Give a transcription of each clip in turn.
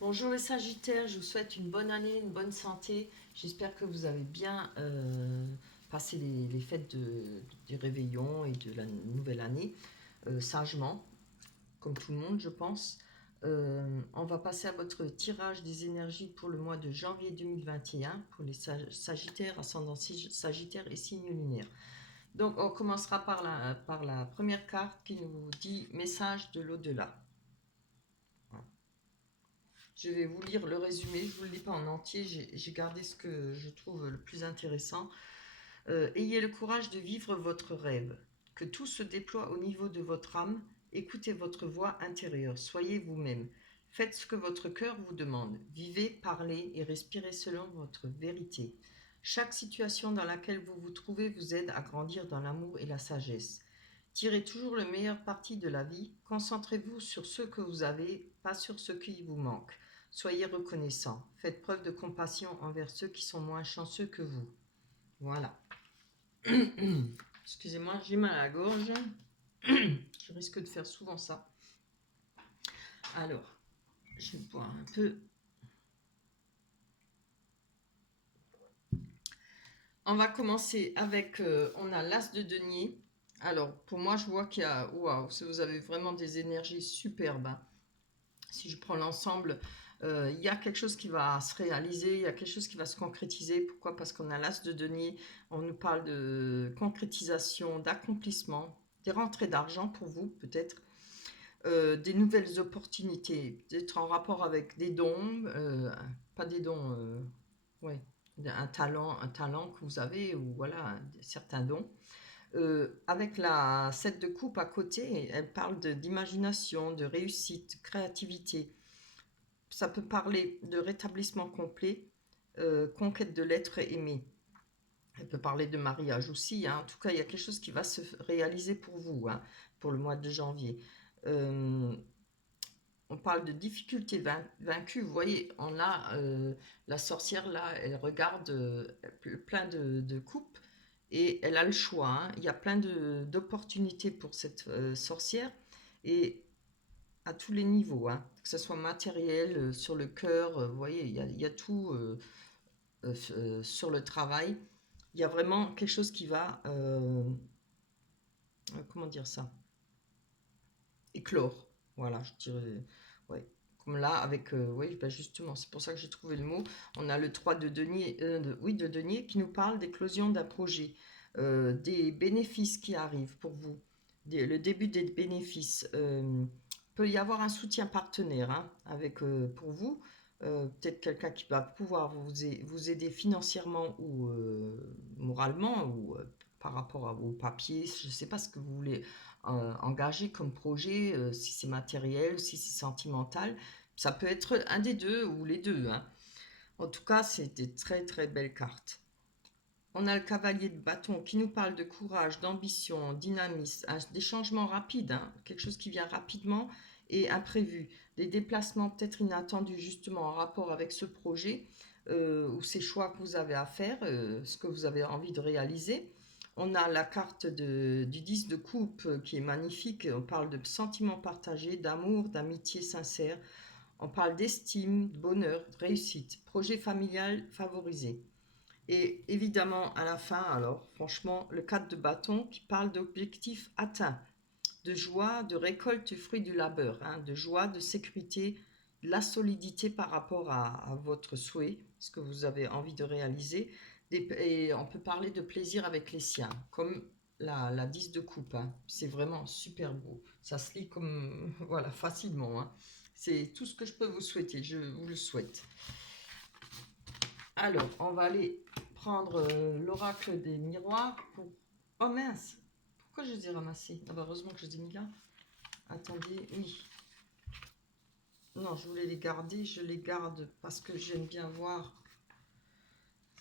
Bonjour les Sagittaires, je vous souhaite une bonne année, une bonne santé. J'espère que vous avez bien passé les fêtes du réveillon et de la nouvelle année sagement, comme tout le monde je pense. On va passer à votre tirage des énergies pour le mois de janvier 2021 pour les Sagittaires, ascendant Sagittaire et signe lunaire. Donc on commencera par la première carte qui nous dit message de l'au-delà. Je vais vous lire le résumé, je ne vous le lis pas en entier, j'ai gardé ce que je trouve le plus intéressant. Ayez le courage de vivre votre rêve, que tout se déploie au niveau de votre âme, écoutez votre voix intérieure, soyez vous-même. Faites ce que votre cœur vous demande, vivez, parlez et respirez selon votre vérité. Chaque situation dans laquelle vous vous trouvez vous aide à grandir dans l'amour et la sagesse. Tirez toujours le meilleur parti de la vie, concentrez-vous sur ce que vous avez, pas sur ce qui vous manque. Soyez reconnaissant, faites preuve de compassion envers ceux qui sont moins chanceux que vous. Voilà. Excusez-moi, j'ai mal à la gorge. Je risque de faire souvent ça. Alors, je vais boire un peu. On va commencer avec, on a l'as de denier. Alors, pour moi, je vois qu'il y a, waouh, vous avez vraiment des énergies superbes. Hein. Si je prends l'ensemble, il y a quelque chose qui va se réaliser, il y a quelque chose qui va se concrétiser. Pourquoi? Parce qu'on a l'as de denier, on nous parle de concrétisation, d'accomplissement, des rentrées d'argent pour vous peut-être, des nouvelles opportunités, peut-être en rapport avec des dons, pas des dons, ouais, un talent que vous avez, ou voilà, certains dons. Avec la 7 de coupe à côté, elle parle d'imagination, de réussite, créativité. Ça peut parler de rétablissement complet, conquête de l'être aimé. Elle peut parler de mariage aussi. Hein. En tout cas, il y a quelque chose qui va se réaliser pour vous, hein, pour le mois de janvier. Euh, on parle de difficultés vaincues. Vous voyez, on a la sorcière là, elle regarde plein de coupes et elle a le choix. Hein. Il y a plein d'opportunités pour cette sorcière et à tous les niveaux, hein, que ce soit matériel, sur le cœur, vous voyez, il y a tout sur le travail. Il y a vraiment quelque chose qui va, comment dire ça, éclore. Voilà, je dirais, ouais. Comme là, avec, oui, ben justement, c'est pour ça que j'ai trouvé le mot. On a le 3 de denier, oui, de denier qui nous parle d'éclosion d'un projet, des bénéfices qui arrivent pour vous, le début des bénéfices. Peut y avoir un soutien partenaire hein, avec, pour vous, peut-être quelqu'un qui va pouvoir vous aider financièrement ou moralement ou par rapport à vos papiers, je ne sais pas ce que vous voulez engagé comme projet, si c'est matériel, si c'est sentimental. Ça peut être un des deux ou les deux. Hein. En tout cas, c'est des très très belles cartes. On a le cavalier de bâton qui nous parle de courage, d'ambition, dynamisme, des changements rapides, hein, quelque chose qui vient rapidement et imprévu. Des déplacements peut-être inattendus justement en rapport avec ce projet ou ces choix que vous avez à faire, ce que vous avez envie de réaliser. On a la carte du 10 de coupe qui est magnifique. On parle de sentiments partagés, d'amour, d'amitié sincère. On parle d'estime, de bonheur, de réussite, projet familial favorisé. Et évidemment, à la fin, alors, franchement, le 4 de bâton qui parle d'objectifs atteints, de joie, de récolte du fruit du labeur, hein, de joie, de sécurité, de la solidité par rapport à votre souhait, ce que vous avez envie de réaliser. Et on peut parler de plaisir avec les siens, comme la 10 de coupe. Hein. C'est vraiment super beau. Ça se lit comme, voilà, facilement. Hein. C'est tout ce que je peux vous souhaiter. Je vous le souhaite. Alors, on va aller prendre l'oracle des miroirs pour... Oh mince! Pourquoi je les ai ramassés? Ah bah heureusement que je les ai mis là. Attendez, oui. Non, je voulais les garder. Je les garde parce que j'aime bien voir.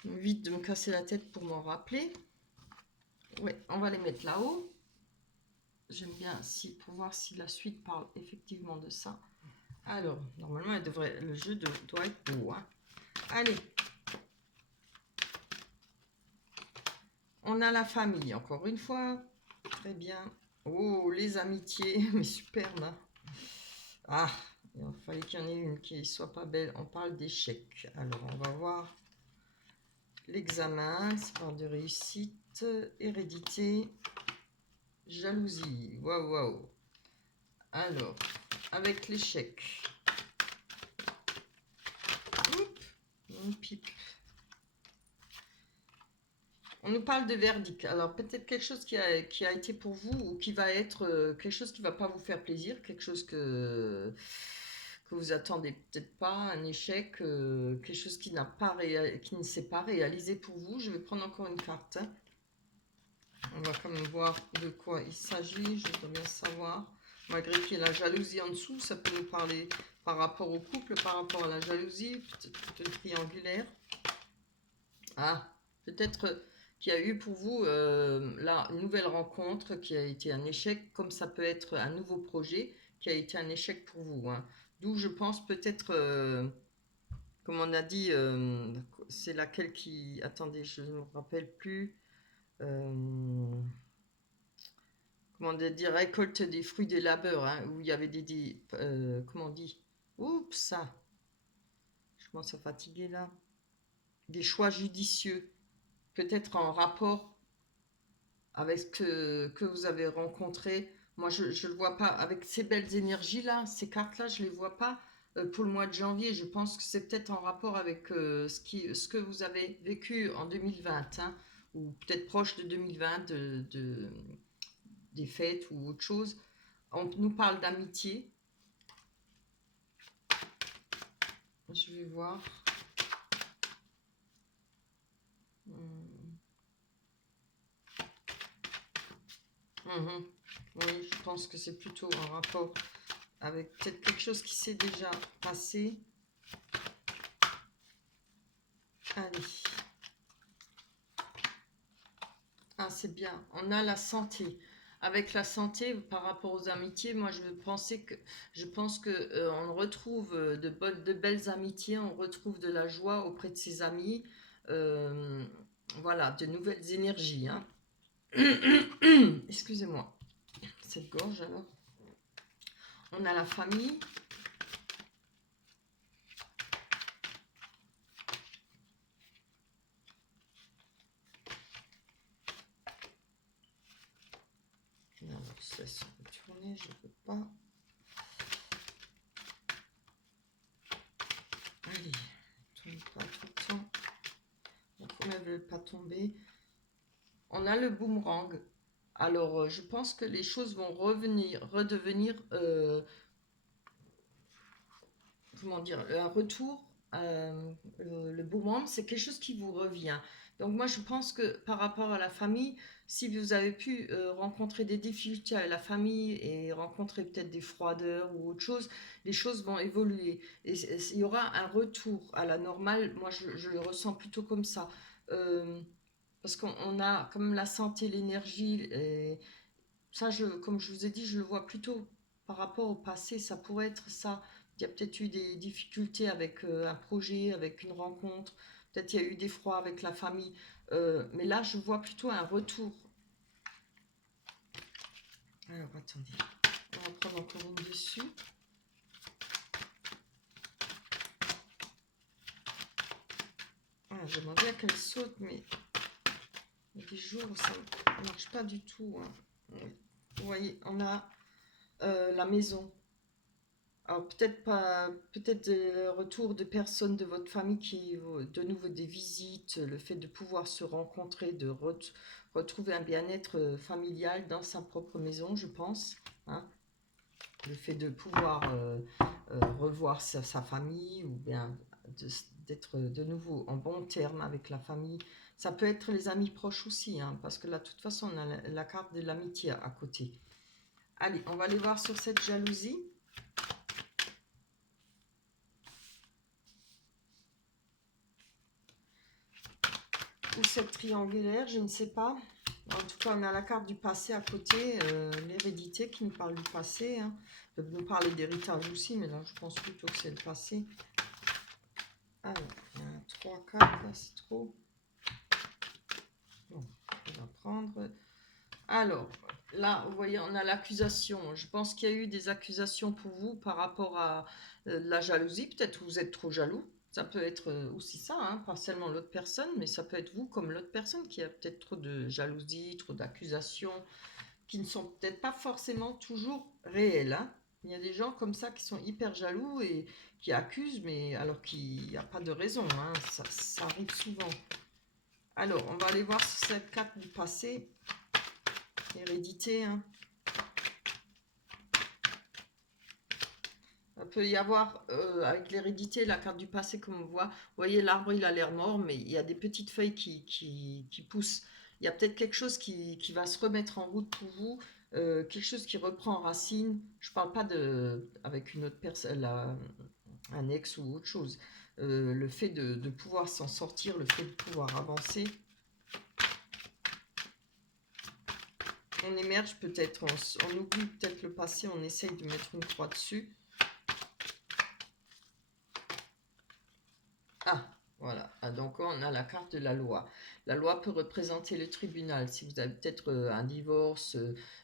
Vite de me casser la tête pour m'en rappeler. Ouais, on va les mettre là-haut. J'aime bien si, pour voir si la suite parle effectivement de ça. Alors, normalement, le jeu doit être beau. Hein. Allez. On a la famille, encore une fois. Très bien. Oh, les amitiés, mais superbe. Hein. Ah, Il fallait qu'il y en ait une qui soit pas belle. On parle d'échec. Alors, on va voir l'examen. Histoire de réussite, hérédité, jalousie. Waouh, waouh. Alors, avec l'échec. Une pipe. On nous parle de verdict. Alors, peut-être quelque chose qui a été pour vous ou qui va être quelque chose qui ne va pas vous faire plaisir, quelque chose que vous attendez peut-être pas, un échec, quelque chose qui qui ne s'est pas réalisé pour vous. Je vais prendre encore une carte. Hein. On va quand même voir de quoi il s'agit. Je voudrais bien savoir. Malgré qu'il y ait la jalousie en dessous, ça peut nous parler par rapport au couple, par rapport à la jalousie, peut-être triangulaire. Ah, peut-être qu'il y a eu pour vous là une nouvelle rencontre qui a été un échec, comme ça peut être un nouveau projet qui a été un échec pour vous. Hein. D'où je pense peut-être, comme on a dit, c'est laquelle qui... Attendez, je ne me rappelle plus. Comment dire, récolte des fruits des labeurs, hein, où il y avait comment on dit? Oups, ça. Je commence à fatiguer là. Des choix judicieux, peut-être en rapport avec que vous avez rencontré. Moi, je ne le vois pas avec ces belles énergies-là, ces cartes-là, je ne les vois pas pour le mois de janvier. Je pense que c'est peut-être en rapport avec ce que vous avez vécu en 2020, hein, ou peut-être proche de 2020, des fêtes ou autre chose. On nous parle d'amitié. Je vais voir. Mhm. Oui, je pense que c'est plutôt en rapport avec peut-être quelque chose qui s'est déjà passé. Allez. Ah, c'est bien. On a la santé. Avec la santé, par rapport aux amitiés, moi je pense que on retrouve de belles amitiés, on retrouve de la joie auprès de ses amis. Euh, voilà, de nouvelles énergies. Hein. Excusez-moi, cette gorge alors. On a la famille. Alors, ça se retourner, je ne peux pas. Allez, tourne pas tout le temps. Donc, on ne veut pas tomber. On a le boomerang. Alors, je pense que les choses vont redevenir, comment dire, un retour. Le boomerang, c'est quelque chose qui vous revient. Donc, moi, je pense que par rapport à la famille, si vous avez pu rencontrer des difficultés avec la famille et rencontrer peut-être des froideurs ou autre chose, les choses vont évoluer. Et il y aura un retour à la normale. Moi, je le ressens plutôt comme ça. Euh, Parce qu'on a comme la santé, l'énergie, et ça, comme je vous ai dit, je le vois plutôt par rapport au passé. Ça pourrait être ça. Il y a peut-être eu des difficultés avec un projet, avec une rencontre. Peut-être il y a eu des froids avec la famille. Mais là, je vois plutôt un retour. Alors, attendez. On va prendre encore une dessus. Ah, j'aimerais bien qu'elle saute, mais il y a des jours où ça ne marche pas du tout. Hein. Vous voyez, on a la maison. Alors peut-être pas, peut-être des retours de personnes de votre famille de nouveau des visites, le fait de pouvoir se rencontrer, retrouver un bien-être familial dans sa propre maison, je pense. Hein. Le fait de pouvoir revoir sa famille ou bien d'être de nouveau en bon terme avec la famille. Ça peut être les amis proches aussi, hein, parce que là, de toute façon, on a la carte de l'amitié à côté. Allez, on va aller voir sur cette jalousie. Ou cette triangulaire, je ne sais pas. En tout cas, on a la carte du passé à côté, l'hérédité qui nous parle du passé. Hein. Ça peut nous parler d'héritage aussi, mais là, je pense plutôt que c'est le passé. Alors, il y a 3 cartes, là, c'est trop. Bon, on va prendre. Alors, Là, vous voyez, on a l'accusation. Je pense qu'il y a eu des accusations pour vous par rapport à la jalousie. Peut-être que vous êtes trop jaloux. Ça peut être aussi ça, hein, pas seulement l'autre personne, mais ça peut être vous comme l'autre personne qui a peut-être trop de jalousie, trop d'accusations, qui ne sont peut-être pas forcément toujours réelles, hein. Il y a des gens comme ça qui sont hyper jaloux et qui accusent, mais alors qu'il n'y a pas de raison, hein. Ça arrive souvent. Alors, on va aller voir sur cette carte du passé, hérédité, hein. Il peut y avoir, avec l'hérédité, la carte du passé, comme on voit, vous voyez, l'arbre, il a l'air mort, mais il y a des petites feuilles qui poussent. Il y a peut-être quelque chose qui va se remettre en route pour vous, quelque chose qui reprend racine. Je ne parle pas avec une autre personne, un ex ou autre chose. Le fait de pouvoir s'en sortir, le fait de pouvoir avancer. On émerge peut-être, on oublie peut-être le passé, on essaye de mettre une croix dessus. Ah, voilà. Ah, donc on a la carte de la loi. La loi peut représenter le tribunal. Si vous avez peut-être un divorce,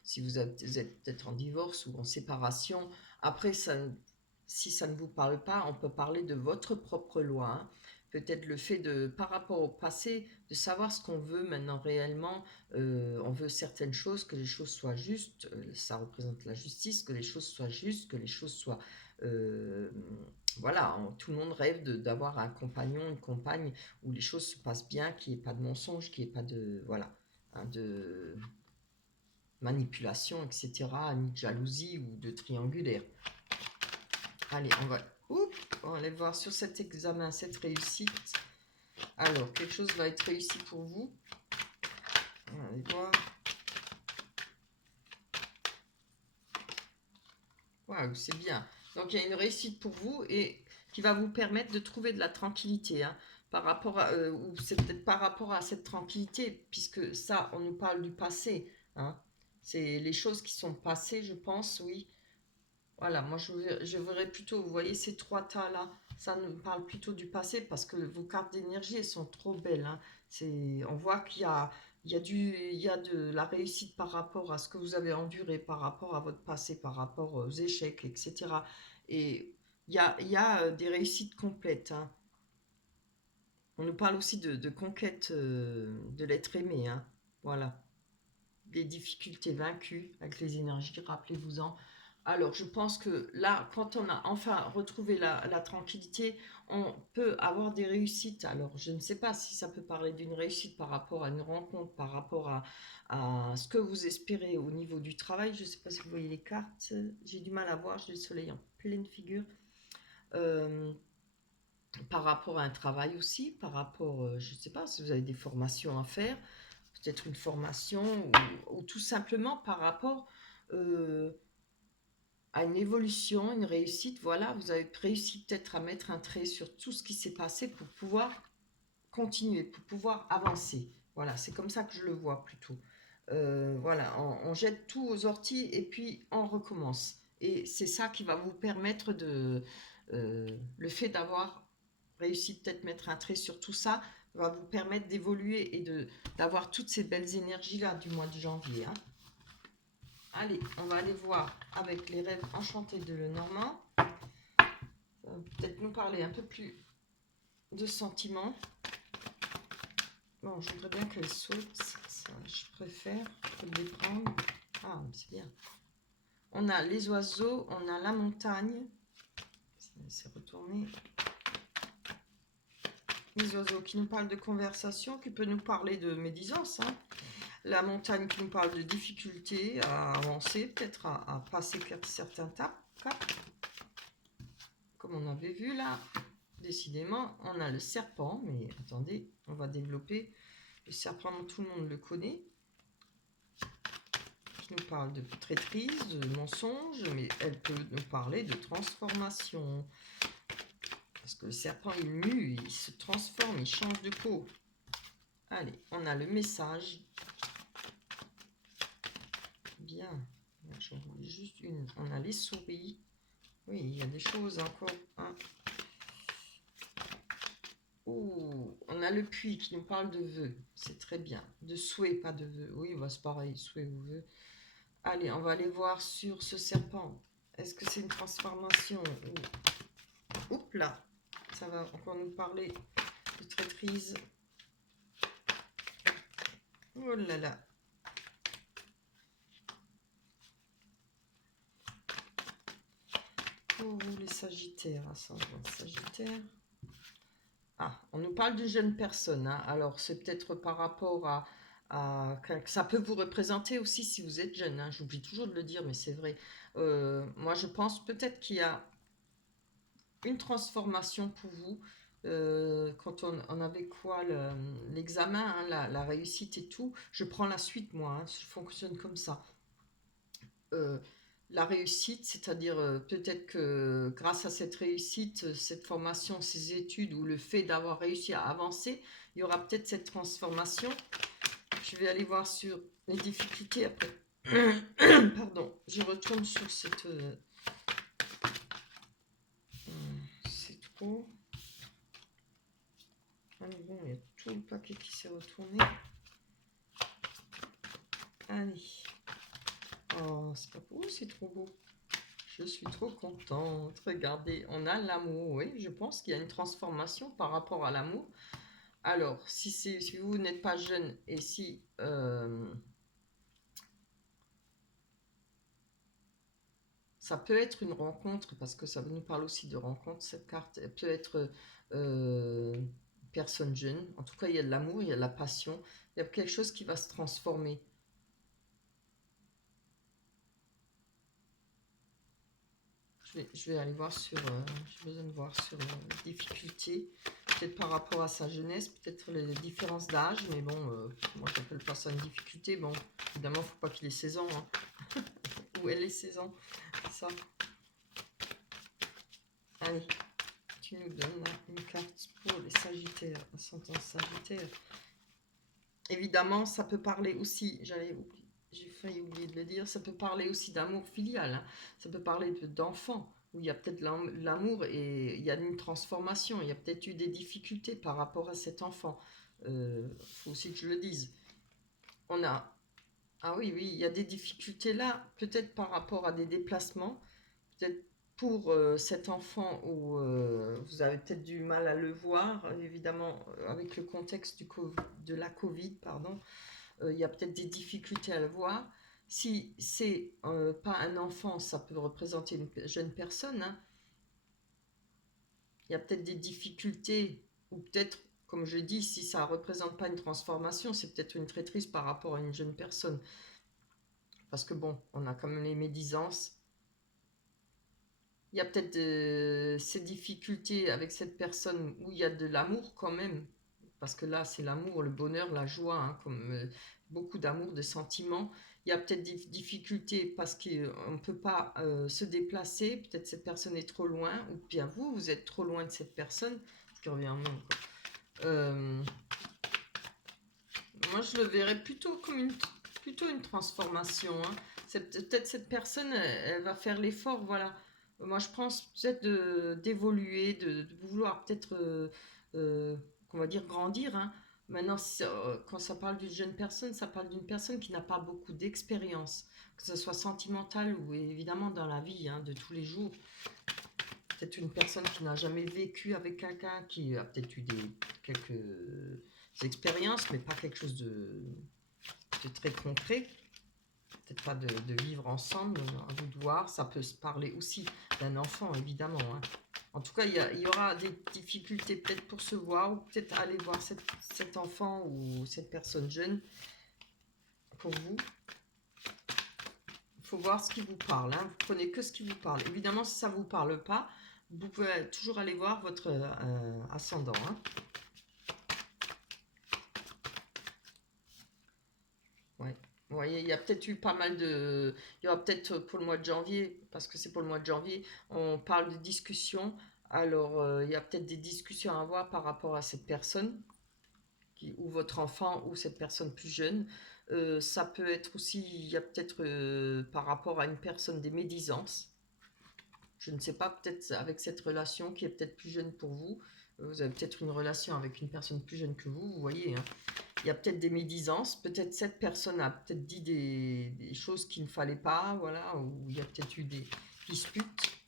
si vous êtes peut-être en divorce ou en séparation. Après, si ça ne vous parle pas, on peut parler de votre propre loi, hein. Peut-être le fait de, par rapport au passé, de savoir ce qu'on veut maintenant réellement. On veut certaines choses, que les choses soient justes. Ça représente la justice, que les choses soient justes, que les choses soient euh, voilà, tout le monde rêve d'avoir un compagnon, une compagne où les choses se passent bien, qu'il n'y ait pas de mensonge, qu'il n'y ait pas de, voilà, hein, de manipulation, etc., ni de jalousie ou de triangulaire. Allez, on va aller voir sur cet examen, cette réussite. Alors, quelque chose va être réussi pour vous. On va aller voir. Waouh, c'est bien. Donc il y a une réussite pour vous et qui va vous permettre de trouver de la tranquillité, hein, par rapport à, ou c'est peut-être par rapport à cette tranquillité, puisque ça, on nous parle du passé, hein. C'est les choses qui sont passées, je pense, oui. Voilà, moi je verrais plutôt, vous voyez ces trois tas-là, ça nous parle plutôt du passé parce que vos cartes d'énergie, elles sont trop belles, hein. On voit il y a de la réussite par rapport à ce que vous avez enduré, par rapport à votre passé, par rapport aux échecs, etc. Et il y a des réussites complètes, hein. On nous parle aussi de conquête de l'être aimé, hein. Voilà, des difficultés vaincues avec les énergies, rappelez-vous-en. Alors, je pense que là, quand on a enfin retrouvé la tranquillité, on peut avoir des réussites. Alors, je ne sais pas si ça peut parler d'une réussite par rapport à une rencontre, par rapport à ce que vous espérez au niveau du travail. Je ne sais pas si vous voyez les cartes. J'ai du mal à voir, j'ai le soleil en pleine figure. Euh, Par rapport à un travail aussi, par rapport, je ne sais pas si vous avez des formations à faire, peut-être une formation, ou tout simplement par rapport euh, à une évolution, une réussite. Voilà, vous avez réussi peut-être à mettre un trait sur tout ce qui s'est passé pour pouvoir continuer, pour pouvoir avancer. Voilà, c'est comme ça que je le vois plutôt. Voilà, on jette tout aux orties et puis on recommence. Et c'est ça qui va vous permettre le fait d'avoir réussi peut-être mettre un trait sur tout ça, va vous permettre d'évoluer et d'avoir toutes ces belles énergies-là du mois de janvier, hein. Allez, on va aller voir avec les rêves enchantés de Lenormand. Ça va peut-être nous parler un peu plus de sentiments. Bon, je voudrais bien qu'elle saute. Ça, je préfère que de les prendre. Ah, c'est bien. On a les oiseaux, on a la montagne. C'est retourné. Les oiseaux qui nous parlent de conversation, qui peut nous parler de médisance, hein. La montagne qui nous parle de difficulté à avancer, peut-être à passer certains caps, comme on avait vu là. Décidément, on a le serpent, mais attendez, on va développer. Le serpent, tout le monde le connaît, qui nous parle de traîtrise, de mensonge, mais elle peut nous parler de transformation. Parce que le serpent, il mue, il se transforme, il change de peau. Allez, on a le message. Bien, j'en voulais juste une. On a les souris. Oui, il y a des choses encore, hein. Oh, on a le puits qui nous parle de vœux. C'est très bien. De souhaits, pas de vœux. Oui, bah, c'est pareil, souhaits ou vœux. Allez, on va aller voir sur ce serpent. Est-ce que c'est une transformation ou... Oups là, ça va encore nous parler de traîtrise. Oh là là. Pour vous les Sagittaires, ascendant Sagittaire. Ah, on nous parle d'une jeune personne. Hein. Alors, c'est peut-être par rapport à... Ça peut vous représenter aussi si vous êtes jeune. Hein. J'oublie toujours de le dire, mais c'est vrai. Moi, je pense peut-être qu'il y a une transformation pour vous. Quand on avait quoi l'examen, hein, la réussite et tout. Je prends la suite, moi. Hein, je fonctionne comme ça. Euh, la réussite, c'est-à-dire peut-être que grâce à cette réussite, cette formation, ces études ou le fait d'avoir réussi à avancer, il y aura peut-être cette transformation. Je vais aller voir sur les difficultés après. Pardon, je retourne sur cette... c'est trop... Allez, bon, il y a tout le paquet qui s'est retourné. Allez. Oh, c'est pas beau, c'est trop beau. Je suis trop contente. Regardez, on a l'amour. Oui, je pense qu'il y a une transformation par rapport à l'amour. Alors, si vous n'êtes pas jeune et si ça peut être une rencontre, parce que ça nous parle aussi de rencontre, cette carte, elle peut être euh, personne jeune. En tout cas, il y a de l'amour, il y a de la passion, il y a quelque chose qui va se transformer. Je vais aller voir sur, j'ai besoin de voir sur les difficultés, peut-être par rapport à sa jeunesse, peut-être les différences d'âge, mais bon, moi j'appelle pas ça une difficulté. Bon, évidemment, il ne faut pas qu'il ait 16 ans, hein. Ou elle ait 16 ans, ça. Allez, tu nous donnes une carte pour les Sagittaires, ascendant Sagittaire. Évidemment, ça peut parler aussi, j'ai failli oublier de le dire, ça peut parler aussi d'amour filial, hein. Ça peut parler d'enfants, où il y a peut-être l'amour et il y a une transformation, il y a peut-être eu des difficultés par rapport à cet enfant. Faut aussi que je le dise. On a, ah oui, oui, il y a des difficultés là, peut-être par rapport à des déplacements, peut-être pour cet enfant où vous avez peut-être du mal à le voir, évidemment, avec le contexte de la Covid, pardon, il y a peut-être des difficultés à le voir. Si c'est pas un enfant, ça peut représenter une jeune personne. Hein. Il y a peut-être des difficultés, ou peut-être, comme je dis, si ça ne représente pas une transformation, c'est peut-être une traîtrise par rapport à une jeune personne. Parce que bon, on a quand même les médisances. Il y a peut-être ces difficultés avec cette personne où il y a de l'amour quand même. Parce que là, c'est l'amour, le bonheur, la joie, hein, comme beaucoup d'amour, de sentiments. Il y a peut-être des difficultés parce qu'on ne peut pas se déplacer. Peut-être cette personne est trop loin, ou bien vous, vous êtes trop loin de cette personne. Ce qui revient en même, quoi. Moi, je le verrais plutôt comme plutôt une transformation. Hein. Peut-être cette personne, elle va faire l'effort, voilà. Moi, je pense peut-être d'évoluer, de vouloir peut-être, qu'on va dire, grandir. Hein. Maintenant, quand ça parle d'une jeune personne, ça parle d'une personne qui n'a pas beaucoup d'expérience, que ce soit sentimentale ou évidemment dans la vie hein, de tous les jours. Peut-être une personne qui n'a jamais vécu avec quelqu'un, qui a peut-être eu quelques expériences, mais pas quelque chose de très concret. Peut-être pas de vivre ensemble, à vous de voir. Ça peut se parler aussi d'un enfant, évidemment. Hein. En tout cas, il y aura des difficultés peut-être pour se voir, ou peut-être aller voir cet enfant ou cette personne jeune pour vous. Il faut voir ce qui vous parle. Hein. Vous prenez que ce qui vous parle. Évidemment, si ça ne vous parle pas, vous pouvez toujours aller voir votre ascendant. Hein. Ouais. Vous voyez, il y a peut-être eu pas mal de... Il y aura peut-être pour le mois de janvier, parce que c'est pour le mois de janvier, on parle de discussions. Alors, il y a peut-être des discussions à avoir par rapport à cette personne, ou votre enfant, ou cette personne plus jeune. Ça peut être aussi, il y a peut-être par rapport à une personne des médisances. Je ne sais pas, peut-être avec cette relation qui est peut-être plus jeune pour vous. Vous avez peut-être une relation avec une personne plus jeune que vous voyez. Hein. il y a peut-être des médisances, peut-être cette personne a peut-être dit des choses qu'il ne fallait pas, voilà, ou il y a peut-être eu des disputes.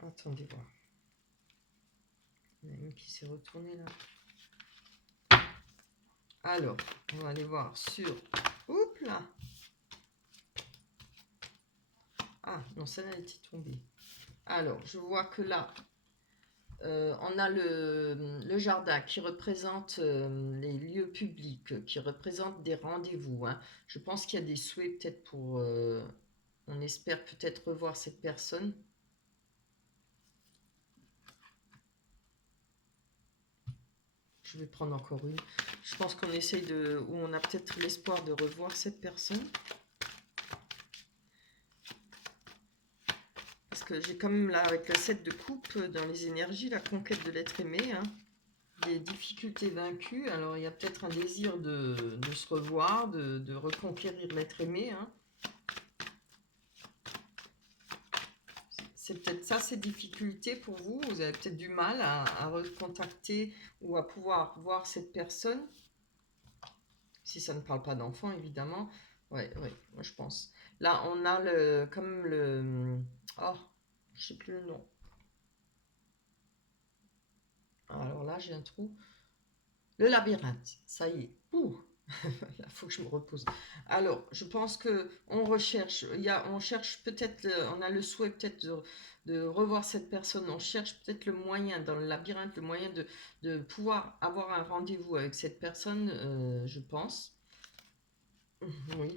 Attendez voir. Il y en a une qui s'est retournée là. Alors, on va aller voir sur... Oups là. Ah, non, celle-là était tombée. Alors, je vois que là, on a le jardin qui représente les lieux publics, qui représente des rendez-vous, hein. Je pense qu'il y a des souhaits peut-être pour... on espère peut-être revoir cette personne. Je vais prendre encore une. Je pense qu'on essaye de... ou on a peut-être l'espoir de revoir cette personne. Parce que j'ai quand même là, avec le 7 de coupe, dans les énergies, la conquête de l'être aimé, hein. Des difficultés vaincues. Alors il y a peut-être un désir de se revoir, de reconquérir l'être aimé, hein. C'est peut-être ça, ces difficultés pour vous. Vous avez peut-être du mal à recontacter ou à pouvoir voir cette personne. Si ça ne parle pas d'enfant, évidemment. Ouais, ouais, moi je pense. Là, on a le, comme le... Oh, je sais plus le nom. Alors là, j'ai un trou. Le labyrinthe, ça y est. Ouh, il faut que je me repose. Alors, je pense que on recherche, on cherche peut-être, on a le souhait peut-être de revoir cette personne. On cherche peut-être le moyen dans le labyrinthe, le moyen de pouvoir avoir un rendez-vous avec cette personne, je pense. Oui.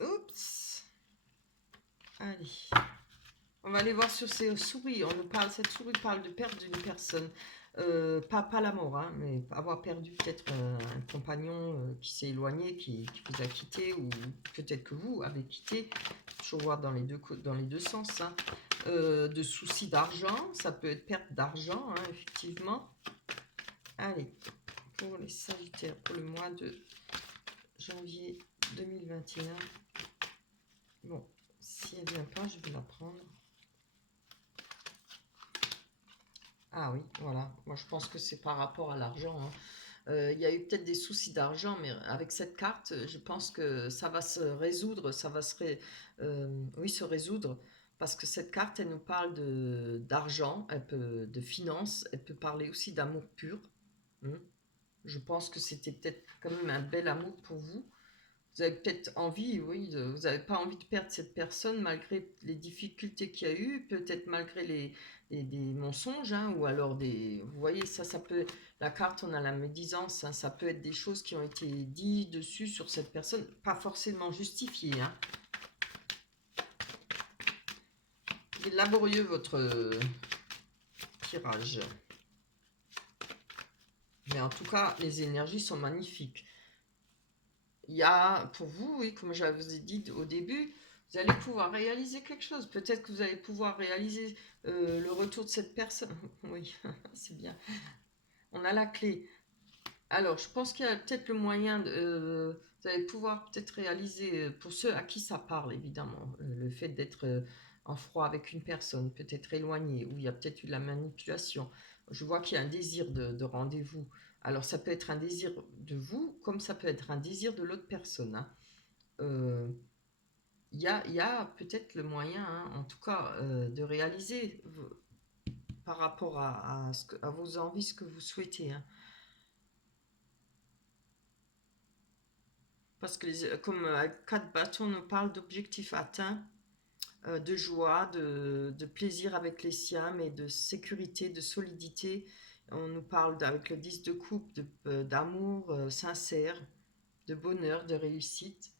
Oups. Allez. On va aller voir sur ces souris. On nous parle, cette souris parle de perdre d'une personne. Pas la mort, hein, mais avoir perdu peut-être un compagnon qui s'est éloigné, qui vous a quitté, ou peut-être que vous avez quitté. Toujours voir dans les deux sens, hein. De soucis d'argent, ça peut être perte d'argent, hein, effectivement. Allez, pour les Sagittaires, pour le mois de janvier 2021. Bon, si elle vient pas, je vais la prendre. Ah oui, voilà. Moi, je pense que c'est par rapport à l'argent, hein. Il y a eu peut-être des soucis d'argent, mais avec cette carte, je pense que ça va se résoudre, oui, se résoudre, parce que cette carte, elle nous parle d'argent, de finances, elle peut parler aussi d'amour pur, hein. Je pense que c'était peut-être quand même un bel amour pour vous. Vous avez peut-être envie, oui, vous n'avez pas envie de perdre cette personne malgré les difficultés qu'il y a eu, peut-être malgré des mensonges, hein, ou alors des... Vous voyez, ça peut... La carte, on a la médisance, hein, ça peut être des choses qui ont été dites dessus sur cette personne, pas forcément justifiées, hein. Il est laborieux, votre tirage. Mais en tout cas, les énergies sont magnifiques. Il y a, pour vous, oui, comme je vous ai dit au début, vous allez pouvoir réaliser quelque chose. Peut-être que vous allez pouvoir réaliser le retour de cette personne. Oui, c'est bien. On a la clé. Alors, je pense qu'il y a peut-être le moyen de... vous allez pouvoir peut-être réaliser, pour ceux à qui ça parle, évidemment, le fait d'être en froid avec une personne, peut-être éloignée, où il y a peut-être eu de la manipulation. Je vois qu'il y a un désir de rendez-vous. Alors, ça peut être un désir de vous, comme ça peut être un désir de l'autre personne, hein. Euh, il y a peut-être le moyen, hein, en tout cas, de réaliser par rapport à vos envies, ce que vous souhaitez, hein. Parce que comme quatre bâtons nous parle d'objectifs atteints, de joie, de plaisir avec les siens, mais de sécurité, de solidité. On nous parle avec le 10 de coupe d'amour sincère, de bonheur, de réussite.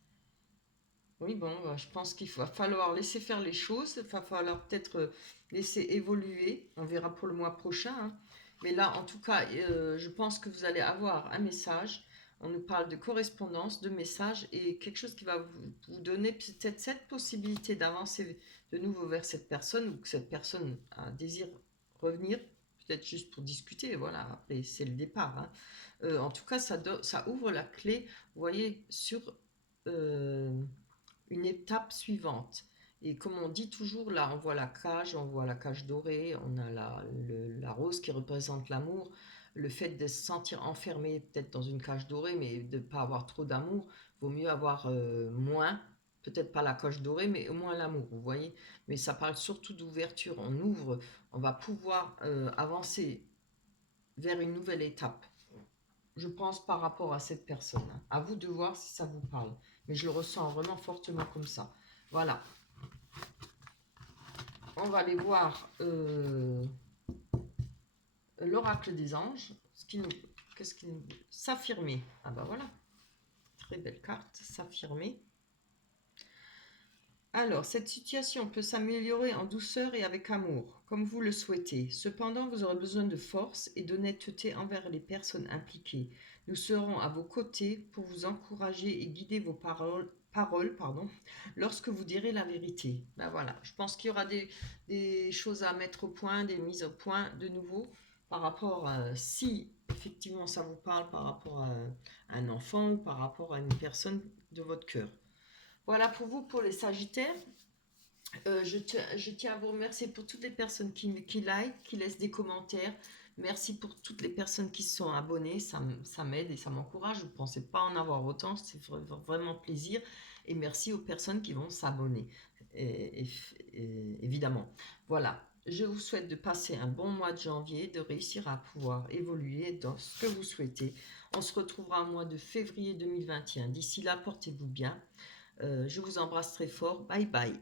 Oui, bon, je pense qu'il va falloir laisser faire les choses, il va falloir peut-être laisser évoluer, on verra pour le mois prochain, hein. Mais là, en tout cas, je pense que vous allez avoir un message, on nous parle de correspondance, de message, et quelque chose qui va vous donner peut-être cette possibilité d'avancer de nouveau vers cette personne, ou que cette personne a désire revenir, peut-être juste pour discuter, voilà, après c'est le départ, hein. En tout cas, ça ouvre la clé, vous voyez, sur... euh, une étape suivante. Et comme on dit toujours, là, on voit la cage dorée, on a la rose qui représente l'amour. Le fait de se sentir enfermé peut-être dans une cage dorée, mais de ne pas avoir trop d'amour, vaut mieux avoir moins, peut-être pas la cage dorée, mais au moins l'amour, vous voyez. Mais ça parle surtout d'ouverture. On ouvre, on va pouvoir avancer vers une nouvelle étape. Je pense par rapport à cette personne. À vous de voir si ça vous parle. Mais je le ressens vraiment fortement comme ça. Voilà. On va aller voir l'oracle des anges. Qu'est-ce qui nous... S'affirmer. Ah bah voilà. Très belle carte. S'affirmer. Alors, cette situation peut s'améliorer en douceur et avec amour, comme vous le souhaitez. Cependant, vous aurez besoin de force et d'honnêteté envers les personnes impliquées. Nous serons à vos côtés pour vous encourager et guider vos paroles, lorsque vous direz la vérité. Ben voilà, je pense qu'il y aura des choses à mettre au point, des mises au point de nouveau par rapport à si effectivement ça vous parle par rapport à un enfant ou par rapport à une personne de votre cœur. Voilà pour vous, pour les Sagittaires. Je tiens à vous remercier pour toutes les personnes qui like, qui laissent des commentaires. Merci pour toutes les personnes qui se sont abonnées. Ça m'aide et ça m'encourage. Je ne pensais pas en avoir autant. C'est vraiment plaisir. Et merci aux personnes qui vont s'abonner. Évidemment. Voilà. Je vous souhaite de passer un bon mois de janvier, de réussir à pouvoir évoluer dans ce que vous souhaitez. On se retrouvera au mois de février 2021. D'ici là, portez-vous bien. Je vous embrasse très fort. Bye bye.